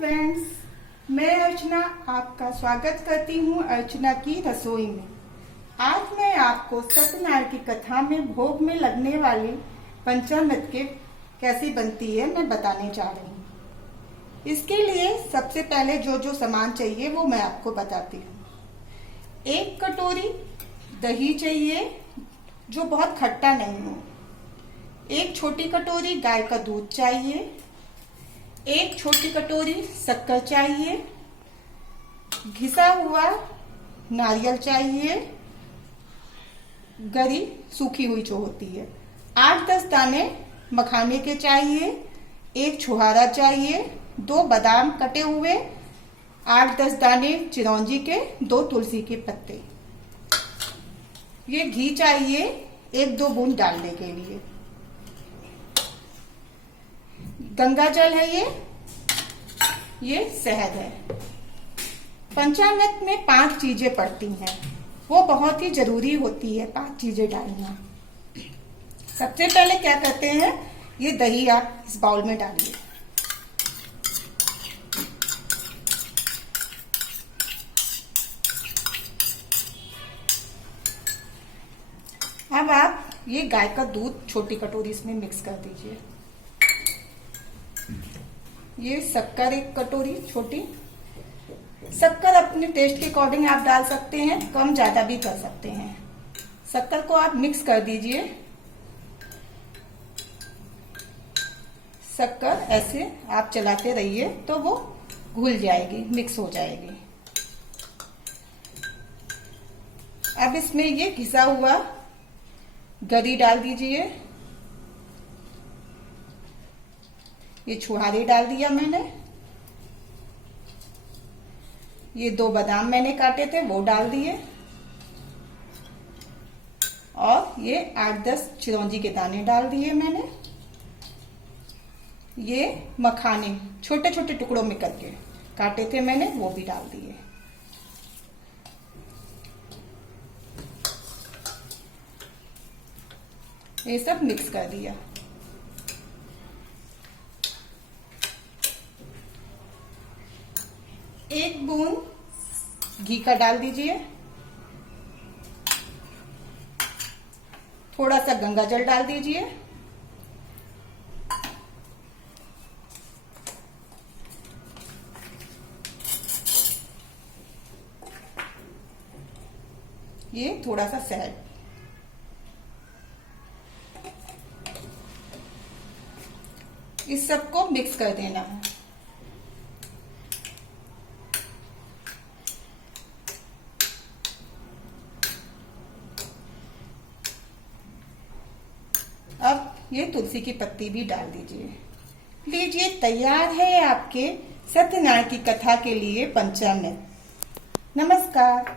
Friends, मैं अर्चना आपका स्वागत करती हूँ अर्चना की रसोई में। आज मैं आपको सत्यनारायण की कथा में भोग में लगने वाली पंचामृत के कैसी बनती है मैं बताने जा रही हूँ। इसके लिए सबसे पहले जो जो सामान चाहिए वो मैं आपको बताती हूँ। 1 कटोरी दही चाहिए जो बहुत खट्टा नहीं हो। 1 छोटी कटोरी गाय का दूध चाहिए। 1 छोटी कटोरी शक्कर चाहिए। घिसा हुआ नारियल चाहिए, गरी सूखी हुई जो होती है। 8-10 दाने मखाने के चाहिए। 1 छुहारा चाहिए। 2 बादाम कटे हुए। 8-10 दाने चिरौंजी के। 2 तुलसी के पत्ते। ये घी चाहिए 1-2 बूंद डालने के लिए। गंगा जल है ये शहद है। पंचामृत में 5 चीजें पड़ती हैं, वो बहुत ही जरूरी होती है 5 चीजें डालना। सबसे पहले क्या करते हैं, ये दही आप इस बाउल में डालिए। अब आप ये गाय का दूध छोटी कटोरी इसमें मिक्स कर दीजिए। ये शक्कर 1 कटोरी छोटी। शक्कर अपने टेस्ट के अकॉर्डिंग आप डाल सकते हैं, कम ज्यादा भी कर सकते हैं। शक्कर को आप मिक्स कर दीजिए। शक्कर ऐसे आप चलाते रहिए तो वो घुल जाएगी, मिक्स हो जाएगी। अब इसमें ये घिसा हुआ गरी डाल दीजिए। ये छुहारे डाल दिया मैंने। ये 2 बादाम मैंने काटे थे वो डाल दिए। और ये 8-10 चिरौंजी के दाने डाल दिए मैंने। ये मखाने छोटे छोटे टुकड़ों में करके काटे थे मैंने वो भी डाल दिए। ये सब मिक्स कर दिया। एक बूंद घी का डाल दीजिए। थोड़ा सा गंगा जल डाल दीजिए। ये थोड़ा सा शहद। इस सबको मिक्स कर देना है। अब ये तुलसी की पत्ती भी डाल दीजिए। लीजिए, तैयार है आपके सत्यनारायण की कथा के लिए पंचामृत। नमस्कार।